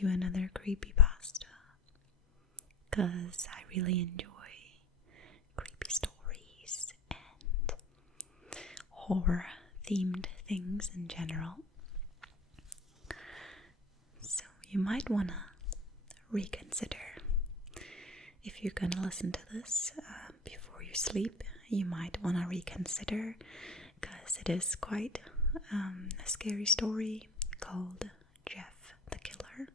you another creepypasta, because I really enjoy creepy stories and horror themed things in general. So you might want to reconsider if you're going to listen to this before you sleep. You might want to reconsider, because it is quite a scary story called Jeff the Killer.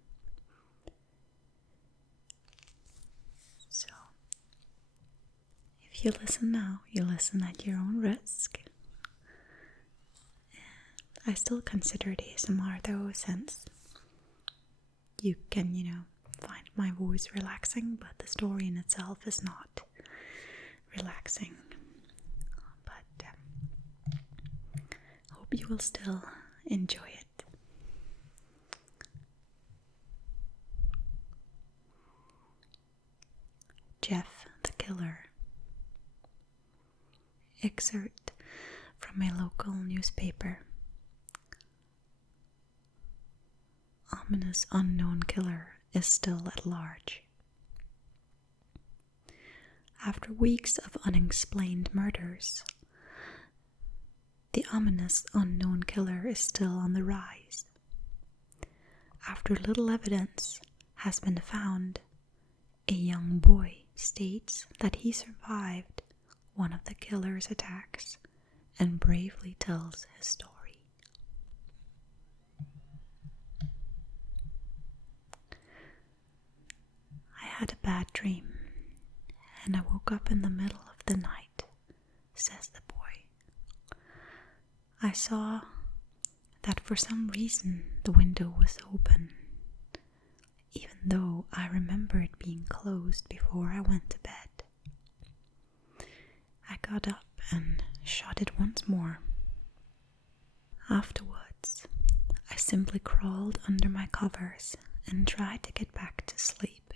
So if you listen now, you listen at your own risk. I still consider it ASMR though, since you can, find my voice relaxing, but the story in itself is not relaxing. But hope you will still enjoy it. Jeff the Killer. Excerpt from a local newspaper. Ominous unknown killer is still at large. After weeks of unexplained murders, the ominous unknown killer is still on the rise. After little evidence has been found, a young boy states that he survived one of the killer's attacks and bravely tells his story. I had a bad dream, and I woke up in the middle of the night, says the boy. I saw that for some reason the window was open, even though I remember it being closed before I went to bed. I got up and shut it once more. Afterwards, I simply crawled under my covers and tried to get back to sleep.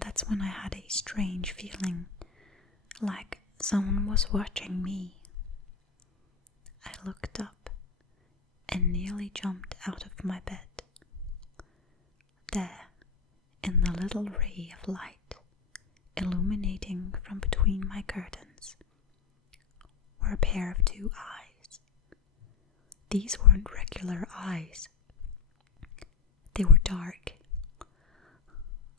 That's when I had a strange feeling, like someone was watching me. I looked up and nearly jumped out of my bed. There, in the little ray of light illuminating from between my curtains, were a pair of two eyes. These weren't regular eyes. They were dark,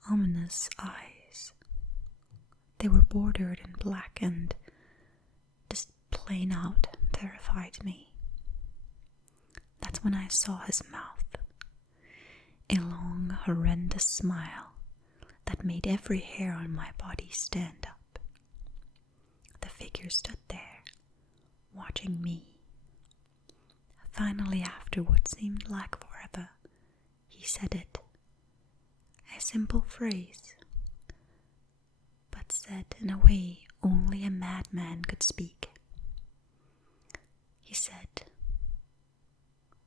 ominous eyes. They were bordered in black and just plain out terrified me. That's when I saw his mouth, a long, horrendous smile that made every hair on my body stand up. The figure stood there, watching me. Finally, after what seemed like forever, he said it. A simple phrase, but said in a way only a madman could speak. He said,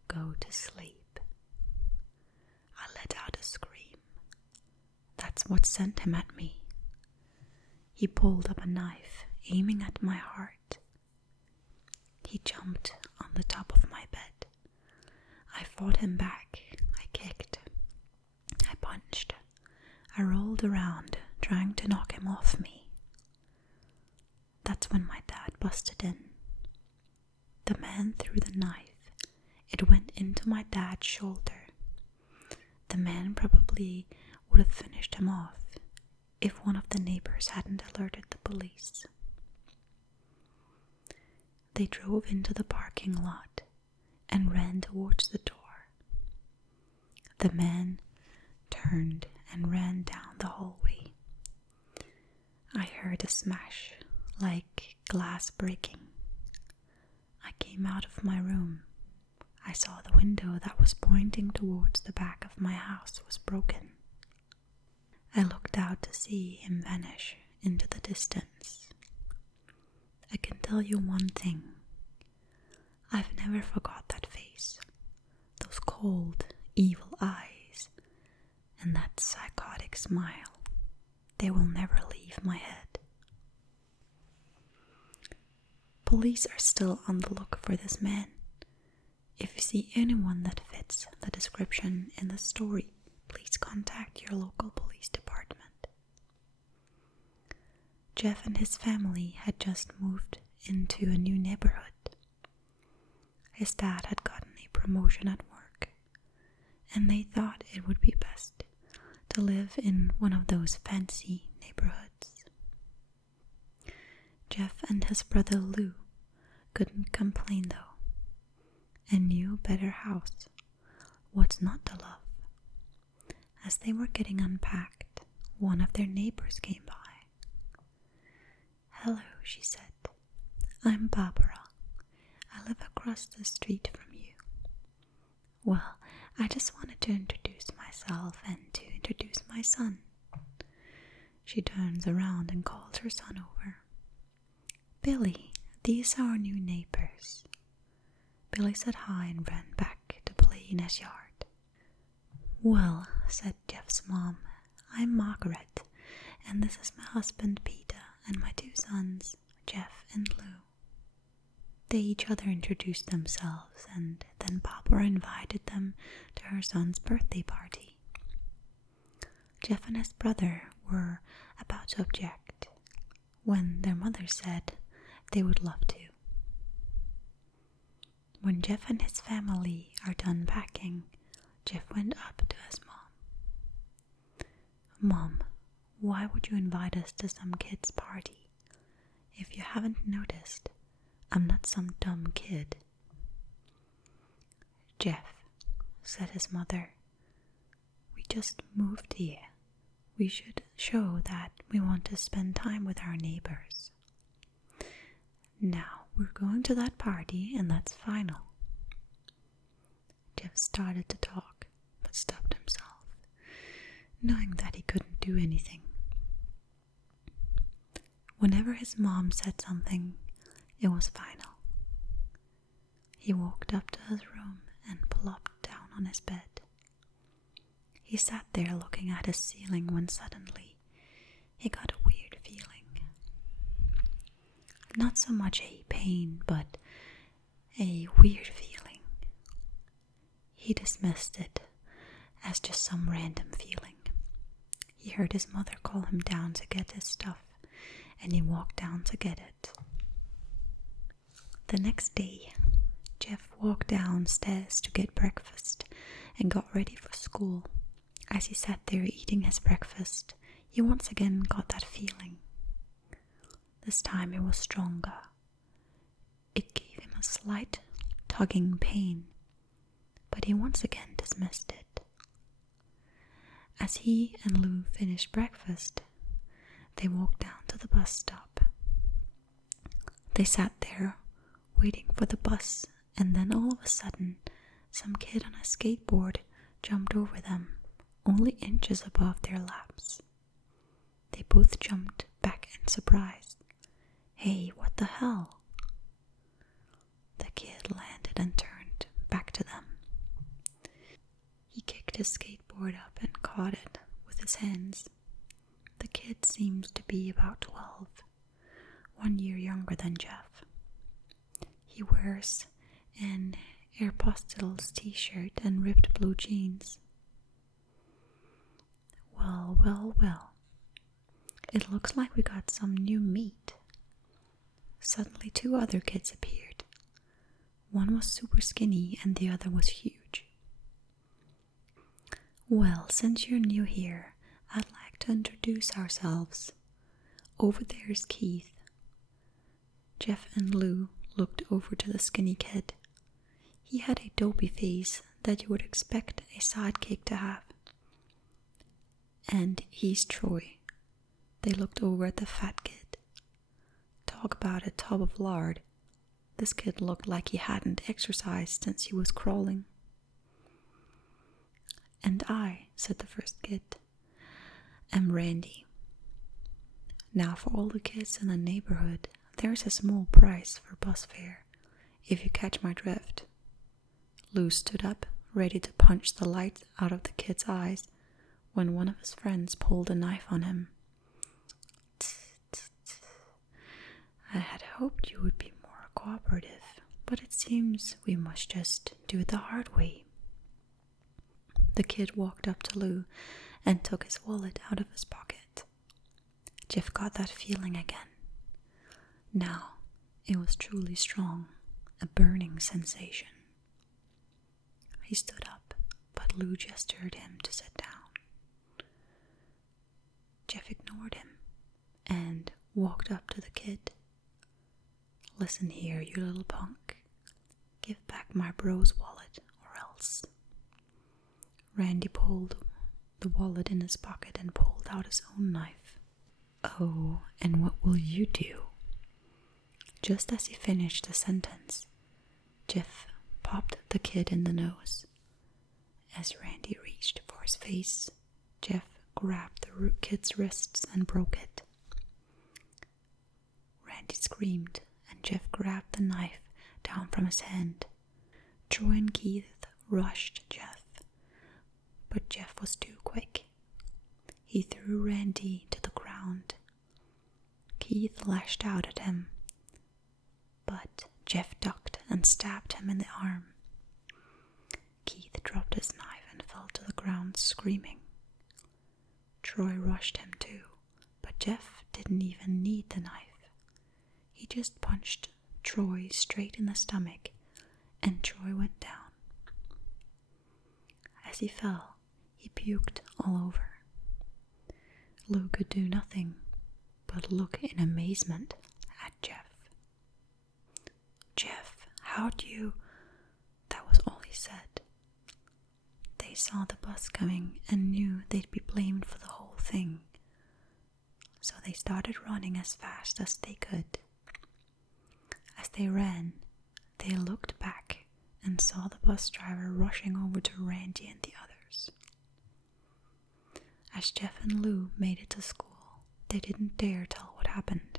"Go to sleep." I let out a scream. That's what sent him at me. He pulled up a knife, aiming at my heart. He jumped on the top of my bed. I fought him back. I kicked. I punched. I rolled around, trying to knock him off me. That's when my dad busted in. The man threw the knife. It went into my dad's shoulder. The man probably would have finished him off if one of the neighbors hadn't alerted the police. They drove into the parking lot and ran towards the door. The man turned and ran down the hallway. I heard a smash, like glass breaking. I came out of my room. I saw the window that was pointing towards the back of my house was broken. I looked out to see him vanish into the distance. I can tell you one thing. I've never forgot that face, those cold, evil eyes, and that psychotic smile. They will never leave my head. Police are still on the look for this man. If you see anyone that fits the description in the story, please contact your local police department. Jeff and his family had just moved into a new neighborhood. His dad had gotten a promotion at work, and they thought it would be best to live in one of those fancy neighborhoods. Jeff and his brother Lou couldn't complain though, and knew a better house. What's not to love? As they were getting unpacked, one of their neighbors came by. "Hello," she said. "I'm Barbara. I live across the street from you. Well, I just wanted to introduce myself and to introduce my son." She turns around and calls her son over. "Billy, these are our new neighbors." Billy said hi and ran back to play in his yard. "Well," said Jeff's mom, "I'm Margaret, and this is my husband Peter and my two sons, Jeff and Lou." They each other introduced themselves, and then Barbara invited them to her son's birthday party. Jeff and his brother were about to object when their mother said they would love to. When Jeff and his family are done packing, Jeff went up to his mom. "Mom, why would you invite us to some kid's party? If you haven't noticed, I'm not some dumb kid." "Jeff," said his mother, "we just moved here. We should show that we want to spend time with our neighbors. Now, we're going to that party, and that's final." Jeff started to talk, but stopped himself, knowing that he couldn't do anything. Whenever his mom said something, it was final. He walked up to his room and plopped down on his bed. He sat there looking at his ceiling when suddenly he got a weird feeling. Not so much a pain, but a weird feeling. He dismissed it as just some random feeling. He heard his mother call him down to get his stuff, and he walked down to get it. The next day, Jeff walked downstairs to get breakfast and got ready for school. As he sat there eating his breakfast, he once again got that feeling. This time it was stronger. It gave him a slight tugging pain, but he once again dismissed it. As he and Lou finished breakfast, they walked down to the bus stop. They sat there waiting for the bus, and then all of a sudden, some kid on a skateboard jumped over them, only inches above their laps. They both jumped back in surprise. "Hey, what the hell?" The kid landed and turned back to them. He kicked his skateboard up and caught it with his hands. The kid seems to be about 12, 1 year younger than Jeff. He wears an Aeropostales t-shirt and ripped blue jeans. Well. It looks like we got some new meat." Suddenly 2 other kids appeared. One was super skinny and the other was huge. "Well, since you're new here, I'd like to introduce ourselves. Over there's Keith." Jeff and Lou looked over to the skinny kid. He had a dopey face that you would expect a sidekick to have. "And he's Troy." They looked over at the fat kid. Talk about a tub of lard. This kid looked like he hadn't exercised since he was crawling. "And I," said the first kid, "am Randy. Now for all the kids in the neighborhood, there's a small price for bus fare, if you catch my drift." Lou stood up, ready to punch the light out of the kid's eyes, when one of his friends pulled a knife on him. "I had hoped you would be more cooperative," but it seems we must just do it the hard way. The kid walked up to Lou and took his wallet out of his pocket. Jeff got that feeling again. Now it was truly strong, a burning sensation. He stood up, but Lou gestured him to sit down. Jeff ignored him and walked up to the kid. "Listen here, you little punk. Give back my bro's wallet or else." Randy pulled the wallet in his pocket and pulled out his own knife. "Oh, and what will you do?" Just as he finished the sentence, Jeff popped the kid in the nose. As Randy reached for his face, Jeff grabbed the kid's wrists and broke it. Randy screamed, and Jeff grabbed the knife down from his hand. Troy and Keith rushed Jeff, but Jeff was too quick. He threw Randy to the ground. Keith lashed out at him, but Jeff ducked and stabbed him in the arm. Keith dropped his knife and fell to the ground screaming. Troy rushed him too, but Jeff didn't even need the knife. He just punched Troy straight in the stomach, and Troy went down. As he fell, he puked all over. Lou could do nothing but look in amazement at Jeff. "Jeff, how'd you..." That was all he said. They saw the bus coming and knew they'd be blamed for the whole thing, so they started running as fast as they could. As they ran, they looked back and saw the bus driver rushing over to Randy and the others. As Jeff and Lou made it to school, they didn't dare tell what happened.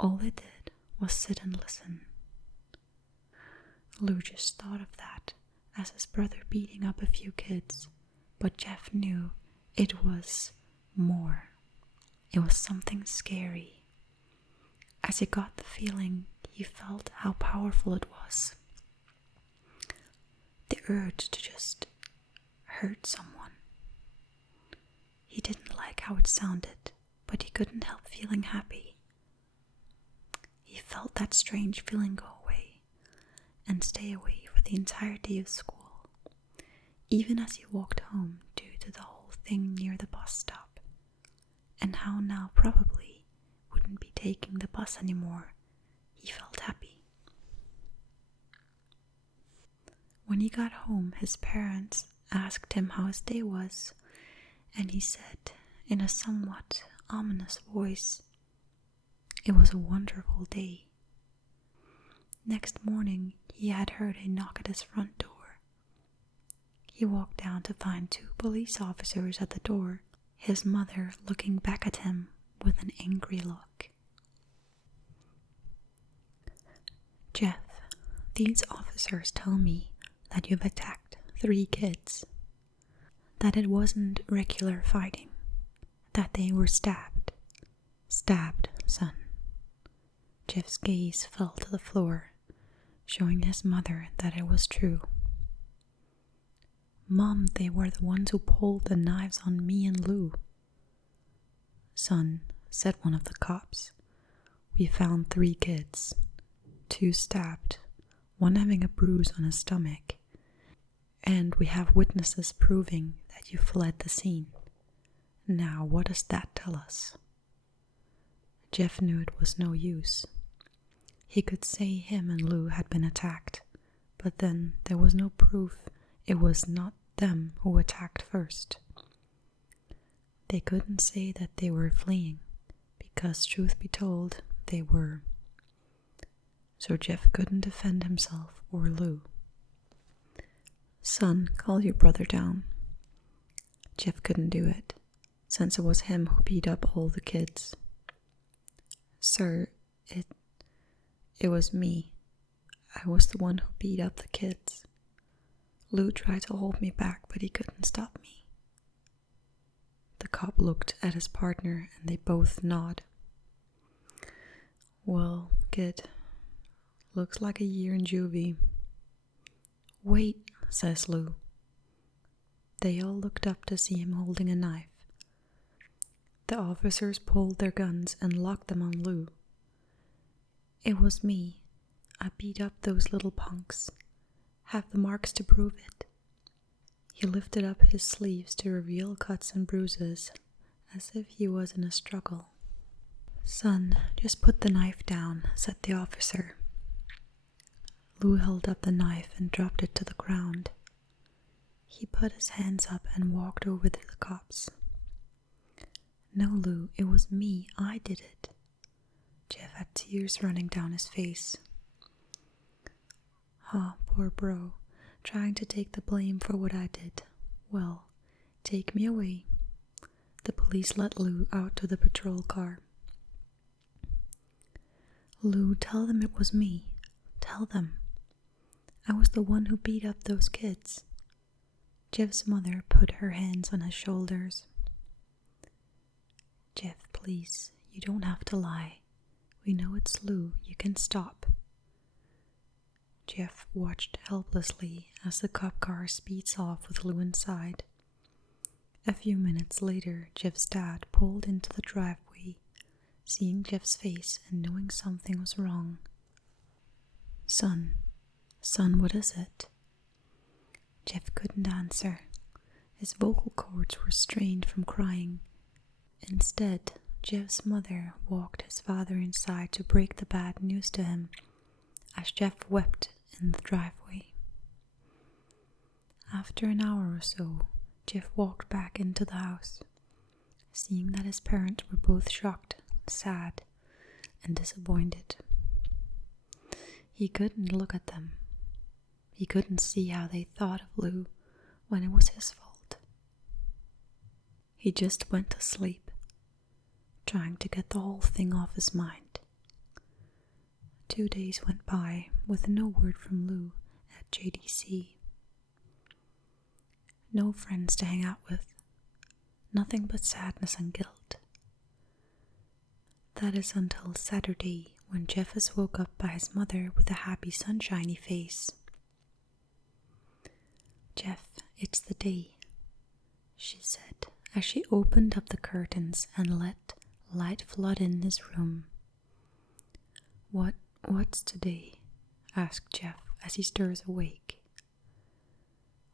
All they did was sit and listen. Lou just thought of that as his brother beating up a few kids, but Jeff knew it was more. It was something scary. As he got the feeling, he felt how powerful it was. The urge to just hurt someone. He didn't like how it sounded, but he couldn't help feeling happy. He felt that strange feeling go away and stay away for the entirety of school, even as he walked home due to the whole thing near the bus stop, and how now probably wouldn't be taking the bus anymore. He felt happy. When he got home, his parents asked him how his day was, and he said in a somewhat ominous voice, "It was a wonderful day." Next morning, he had heard a knock at his front door. He walked down to find 2 police officers at the door, his mother looking back at him with an angry look. "Jeff, these officers tell me that you've attacked 3 kids. That it wasn't regular fighting. That they were stabbed. Stabbed, son." Jeff's gaze fell to the floor, showing his mother that it was true. "Mom, they were the ones who pulled the knives on me and Lou." "Son," said one of the cops, "we found 3 kids. 2 stabbed, 1 having a bruise on his stomach, and we have witnesses proving that you fled the scene. Now, what does that tell us?" Jeff knew it was no use. He could say him and Lou had been attacked, but then there was no proof it was not them who attacked first. They couldn't say that they were fleeing, because truth be told, they were. So Jeff couldn't defend himself or Lou. "Son, call your brother down." Jeff couldn't do it, since it was him who beat up all the kids. "Sir, it was me. I was the one who beat up the kids. Lou tried to hold me back, but he couldn't stop me." The cop looked at his partner and they both nodded. "Well, kid, Looks like a year in juvie. Wait, says Lou. They all looked up to see him holding a knife. The officers pulled their guns and locked them on Lou. It was me. I beat up those little punks. Have the marks to prove it. He lifted up his sleeves to reveal cuts and bruises, as if he was in a struggle. Son, just put the knife down, said the officer. Lou held up the knife and dropped it to the ground. He put his hands up and walked over to the cops. No, Lou, it was me. I did it. Jeff had tears running down his face. Ah, poor bro, trying to take the blame for what I did. Well, take me away. The police let Lou out to the patrol car. Lou, tell them it was me. Tell them. I was the one who beat up those kids. Jeff's mother put her hands on his shoulders. Jeff, please, you don't have to lie. We know it's Lou. You can stop. Jeff watched helplessly as the cop car speeds off with Lou inside. A few minutes later, Jeff's dad pulled into the driveway, seeing Jeff's face and knowing something was wrong. Son, what is it? Jeff couldn't answer. His vocal cords were strained from crying. Instead, Jeff's mother walked his father inside to break the bad news to him, as Jeff wept in the driveway. After an hour or so, Jeff walked back into the house, seeing that his parents were both shocked, sad, and disappointed. He couldn't look at them. He couldn't see how they thought of Lou when it was his fault. He just went to sleep, trying to get the whole thing off his mind. 2 days went by with no word from Lou at JDC. No friends to hang out with. Nothing but sadness and guilt. That is until Saturday, when Jeff is woke up by his mother with a happy sunshiny face. Jeff, it's the day, she said as she opened up the curtains and let light flood in his room. What's today? Asked Jeff as he stirs awake.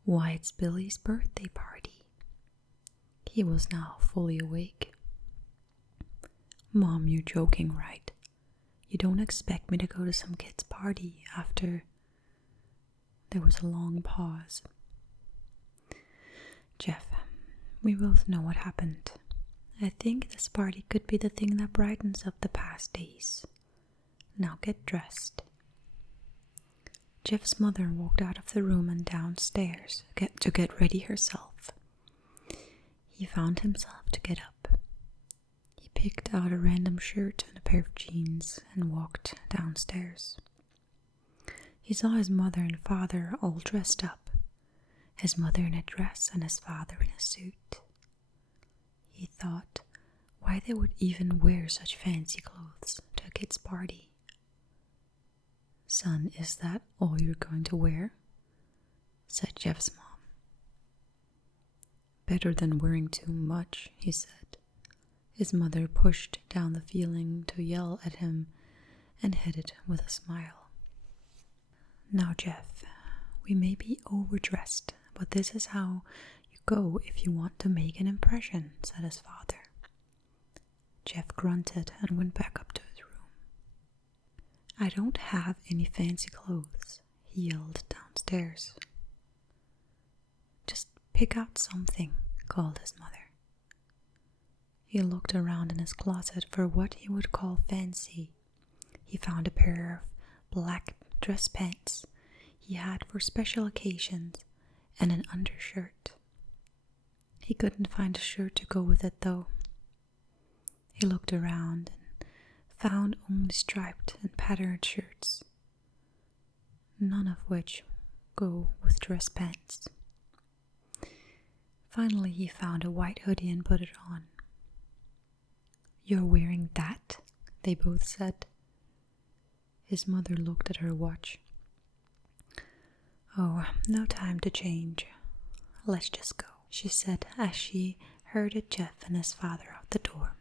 Why, it's Billy's birthday party. He was now fully awake. Mom, you're joking, right? You don't expect me to go to some kid's party after... There was a long pause. Jeff, we both know what happened. I think this party could be the thing that brightens up the past days. Now get dressed. Jeff's mother walked out of the room and downstairs to get ready herself. He found himself to get up. He picked out a random shirt and a pair of jeans and walked downstairs. He saw his mother and father all dressed up, his mother in a dress and his father in a suit. He thought why they would even wear such fancy clothes to a kid's party. Son, is that all you're going to wear? Said Jeff's mom. Better than wearing too much, he said. His mother pushed down the feeling to yell at him and hid it with a smile. Now, Jeff, we may be overdressed, but this is how you go if you want to make an impression, said his father. Jeff grunted and went back up to his room. I don't have any fancy clothes, he yelled downstairs. Just pick out something, called his mother. He looked around in his closet for what he would call fancy. He found a pair of black dress pants he had for special occasions and an undershirt. He couldn't find a shirt to go with it though. He looked around and found only striped and patterned shirts, none of which go with dress pants. Finally, he found a white hoodie and put it on. You're wearing that? They both said. His mother looked at her watch. "Oh, no time to change. Let's just go," she said as she herded Jeff and his father out the door.